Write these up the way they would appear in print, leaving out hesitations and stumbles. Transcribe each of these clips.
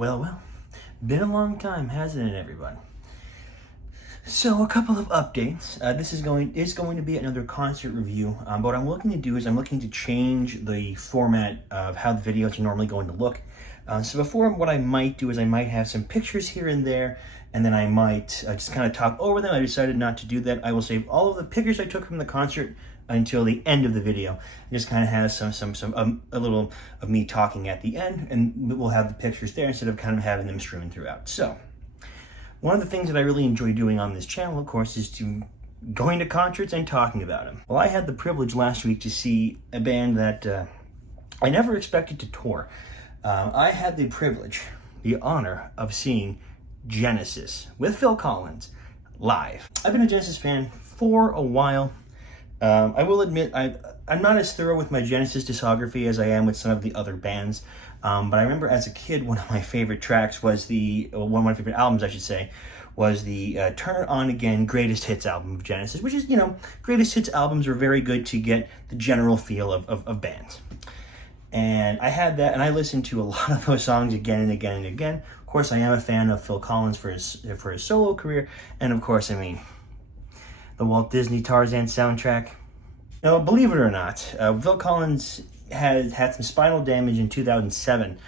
Well, been a long time, hasn't it, everyone? So a couple of updates. This is going to be another concert review. But what I'm looking to do is I'm looking to change the format of how the videos are normally going to look. So before, what I might do is I might have some pictures here and there, and then I might just kind of talk over them. I decided not to do that. I will save all of the pictures I took from the concert until the end of the video. It just kind of has a little of me talking at the end, and we'll have the pictures there instead of kind of having them strewn throughout. So one of the things that I really enjoy doing on this channel, of course, is going to concerts and talking about them. Well, I had the privilege last week to see a band that I never expected to tour. I had the privilege, the honor of seeing Genesis with Phil Collins live. I've been a Genesis fan for a while. I will admit I'm not as thorough with my Genesis discography as I am with some of the other bands. But I remember as a kid, one of my favorite tracks was one of my favorite albums, I should say, was the Turn It On Again Greatest Hits album of Genesis, which is, greatest hits albums are very good to get the general feel of bands. And I had that, and I listened to a lot of those songs again and again and again. Of course, I am a fan of Phil Collins for his solo career, and of course, the Walt Disney Tarzan soundtrack. Now, believe it or not, Phil Collins had some spinal damage in 2007.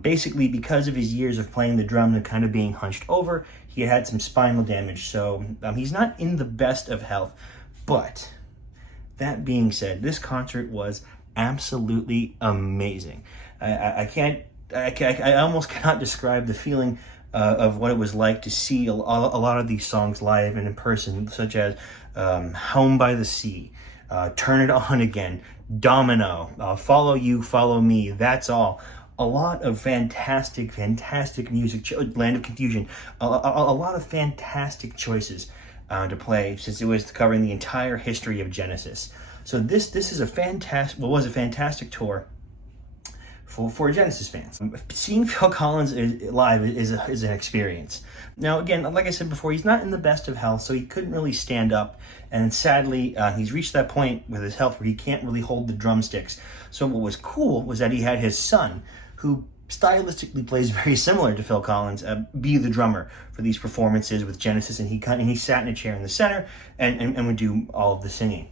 Basically, because of his years of playing the drum and kind of being hunched over, he had some spinal damage. So he's not in the best of health. But that being said, this concert was absolutely amazing. I almost cannot describe the feeling of what it was like to see a lot of these songs live and in person, such as Home by the Sea, Turn It On Again, Domino, Follow You, Follow Me, That's All. A lot of fantastic music, Land of Confusion, a lot of fantastic choices to play, since it was covering the entire history of Genesis. So this is was a fantastic tour for Genesis fans. Seeing Phil Collins live is an experience. Now, again, like I said before, he's not in the best of health, so he couldn't really stand up. And sadly, he's reached that point with his health where he can't really hold the drumsticks. So what was cool was that he had his son, who stylistically plays very similar to Phil Collins, be the drummer for these performances with Genesis, and he sat in a chair in the center and would do all of the singing.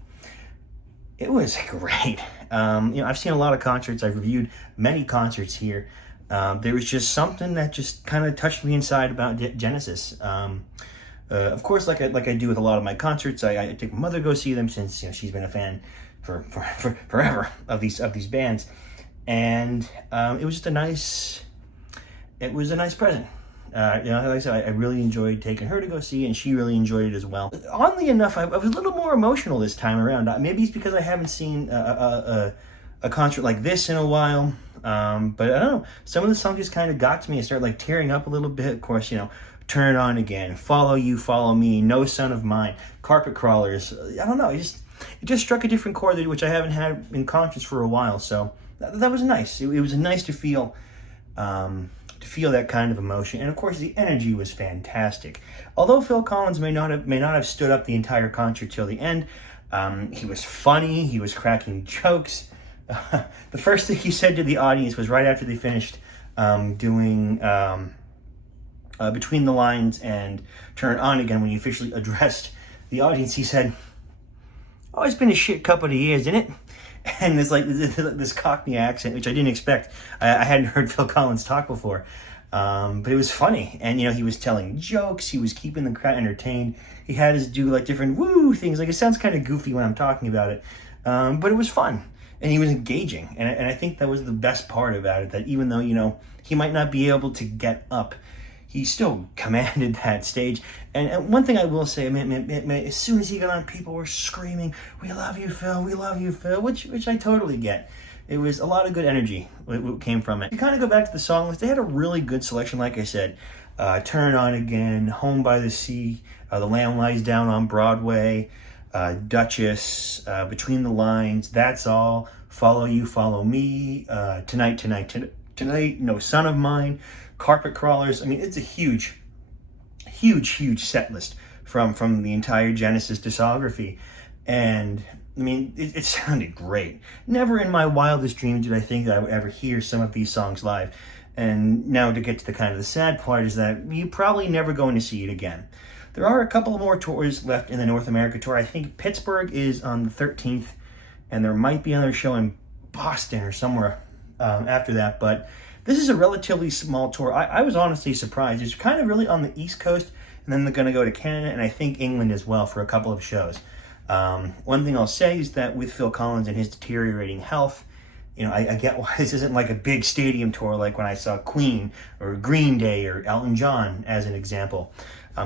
It was great. I've seen a lot of concerts. I've reviewed many concerts here. There was just something that just kind of touched me inside about Genesis. Of course, like I do with a lot of my concerts, I take my mother to go see them, since she's been a fan for forever of these bands, and it was just a nice present. Like I said, I really enjoyed taking her to go see, and she really enjoyed it as well. Oddly enough, I was a little more emotional this time around. Maybe it's because I haven't seen a concert like this in a while. But I don't know. Some of the songs just kind of got to me. I started tearing up a little bit. Of course, Turn It On Again, Follow You, Follow Me, No Son of Mine, Carpet Crawlers. I don't know. It just struck a different chord, which I haven't had in concerts for a while. So that was nice. It was nice to feel. To feel that kind of emotion, and of course the energy was fantastic. Although Phil Collins may not have stood up the entire concert till the end, he was funny. He was cracking jokes. The first thing he said to the audience was right after they finished doing Between the Lines and Turn It On Again, when he officially addressed the audience. He said, "Oh, it's been a shit couple of years, isn't it?" And there's this Cockney accent, which I didn't expect. I hadn't heard Phil Collins talk before. But it was funny. And, he was telling jokes. He was keeping the crowd entertained. He had us do different woo things. It sounds kind of goofy when I'm talking about it. But it was fun. And he was engaging. And I think that was the best part about it, that even though, he might not be able to get up, he still commanded that stage. And one thing I will say, as soon as he got on, people were screaming, "We love you, Phil, we love you, Phil," which I totally get. It was a lot of good energy that came from it. To kind of go back to the song list, they had a really good selection, like I said. Turn It On Again, Home by the Sea, The Lamb Lies Down on Broadway, Duchess, Between the Lines, That's All, Follow You, Follow Me, Tonight, No Son of Mine, Carpet Crawlers. It's a huge set list from the entire Genesis discography. And it sounded great. Never in my wildest dreams did I think that I would ever hear some of these songs live. And now to get to the kind of the sad part is that you're probably never going to see it again. There are a couple more tours left in the North America tour. I think Pittsburgh is on the 13th, and there might be another show in Boston or somewhere after that. But this is a relatively small tour. I was honestly surprised. It's kind of really on the East Coast, and then they're going to go to Canada and I think England as well for a couple of shows. One thing I'll say is that with Phil Collins and his deteriorating health, you know, I get why this isn't like a big stadium tour like when I saw Queen or Green Day or Elton John as an example.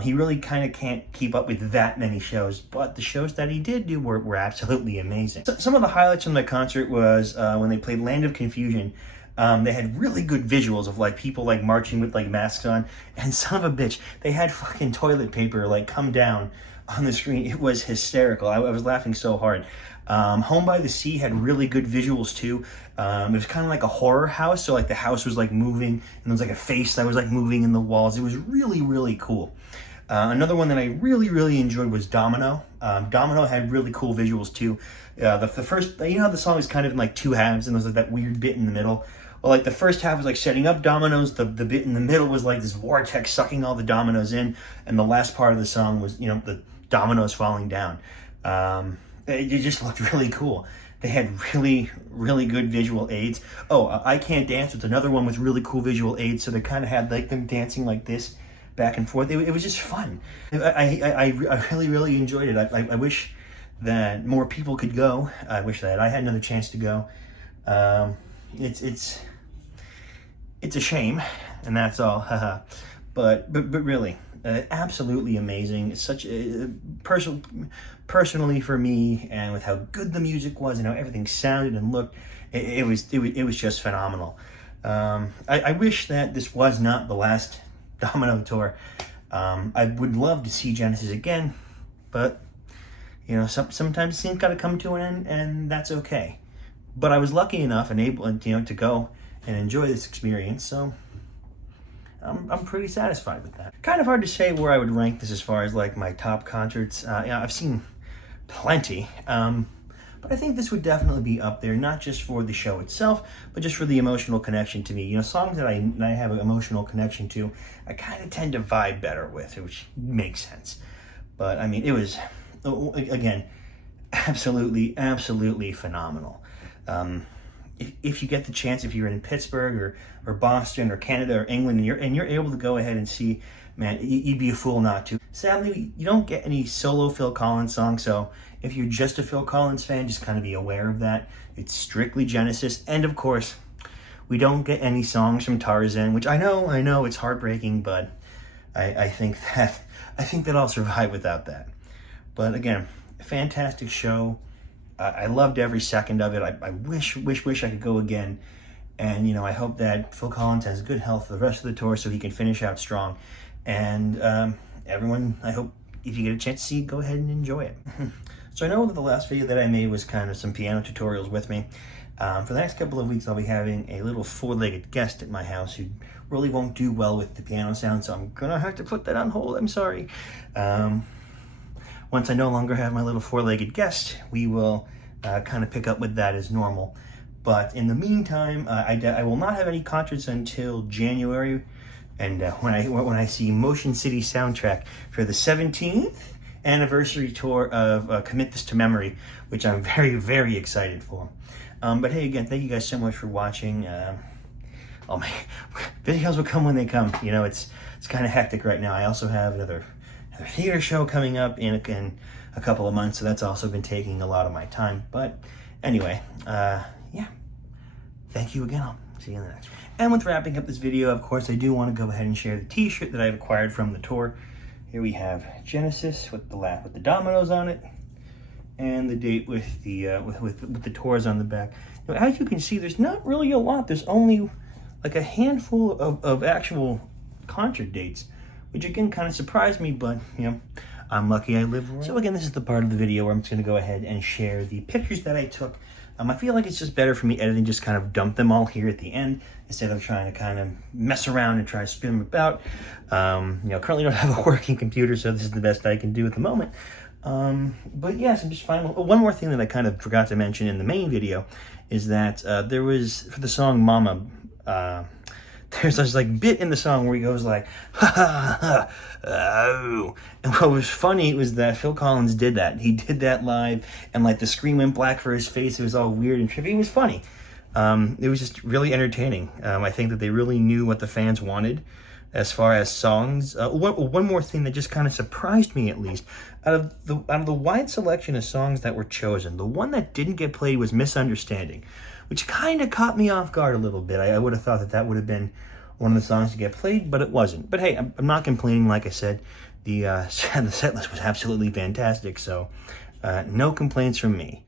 He really kind of can't keep up with that many shows, but the shows that he did do were absolutely amazing. Some of the highlights from the concert was when they played Land of Confusion. They had really good visuals of like people like marching with like masks on, and son of a bitch, they had fucking toilet paper like come down on the screen. It was hysterical. I was laughing so hard. Home by the Sea had really good visuals too. It was kind of like a horror house, so like the house was like moving, and there was like a face that was like moving in the walls. It was really, really cool. Another one that I really, really enjoyed was Domino. Domino had really cool visuals too. The first, you know how the song is kind of in like two halves, and there's like that weird bit in the middle? Well, like the first half was like setting up dominoes, the bit in the middle was like this vortex sucking all the dominoes in, and the last part of the song was, you know, the dominoes falling down. It just looked really cool. They had really, really good visual aids. Oh, I Can't Dance was another one with really cool visual aids, so they kind of had like them dancing like this back and forth. It was just fun. I really, really enjoyed it. I wish that more people could go. I wish that I had another chance to go. It's a shame, and that's all. but really, absolutely amazing. It's such a personally for me, and with how good the music was and how everything sounded and looked, it was just phenomenal. I wish that this was not the last Domino tour. I would love to see Genesis again, but you know, sometimes things got to come to an end, and that's okay. But I was lucky enough and able, you know, to go and enjoy this experience, so I'm pretty satisfied with that. Kind of hard to say where I would rank this as far as like my top concerts. Yeah, I've seen plenty, but I think this would definitely be up there, not just for the show itself, but just for the emotional connection to me. You know, songs that I have an emotional connection to, I kind of tend to vibe better with, which makes sense. But I mean, it was, again, absolutely phenomenal. If you get the chance, if you're in Pittsburgh or Boston or Canada or England, and you're able to go ahead and see, man, you'd be a fool not to. Sadly, you don't get any solo Phil Collins songs, so if you're just a Phil Collins fan, just kind of be aware of that. It's strictly Genesis, and of course, we don't get any songs from Tarzan, which I know it's heartbreaking, but I think that I'll survive without that. But again, a fantastic show. I loved every second of it. I wish I could go again. And, you know, I hope that Phil Collins has good health for the rest of the tour so he can finish out strong. And everyone, I hope if you get a chance to see it, go ahead and enjoy it. So I know that the last video that I made was kind of some piano tutorials with me. For the next couple of weeks, I'll be having a little four-legged guest at my house who really won't do well with the piano sound, so I'm going to have to put that on hold. I'm sorry. Once I no longer have my little four-legged guest, we will kind of pick up with that as normal. But in the meantime, I will not have any concerts until January. And when I see Motion City Soundtrack for the 17th anniversary tour of Commit This to Memory, which I'm very, very excited for. But hey, again, thank you guys so much for watching. All my videos will come when they come. You know, it's kind of hectic right now. I also have another theater show coming up in a couple of months, so that's also been taking a lot of my time. But anyway, yeah, thank you again. I'll see you in the next one. And with wrapping up this video, of course, I do want to go ahead and share the t-shirt that I've acquired from the tour. Here we have Genesis with the dominoes on it, and the date with the tours on the back. Now, as you can see, there's not really a lot. There's only like a handful of actual concert dates, which again kind of surprised me, but you know, I'm lucky I live where. So again, this is the part of the video where I'm just going to go ahead and share the pictures that I took. I feel like it's just better for me editing, just kind of dump them all here at the end instead of trying to kind of mess around and try to spin them about. You know, currently don't have a working computer, so this is the best I can do at the moment. But yes, I'm just fine. One more thing that I kind of forgot to mention in the main video is that there was, for the song Mama, there's this like bit in the song where he goes like, ha ha ha, oh. And what was funny was that Phil Collins did that. He did that live, and like the screen went black for his face. It was all weird and trippy. It was funny. It was just really entertaining. I think that they really knew what the fans wanted as far as songs. One more thing that just kind of surprised me, at least, out of the wide selection of songs that were chosen, the one that didn't get played was Misunderstanding, which kind of caught me off guard a little bit. I would have thought that would have been one of the songs to get played, but it wasn't. But hey, I'm not complaining. Like I said, the set list was absolutely fantastic, so no complaints from me.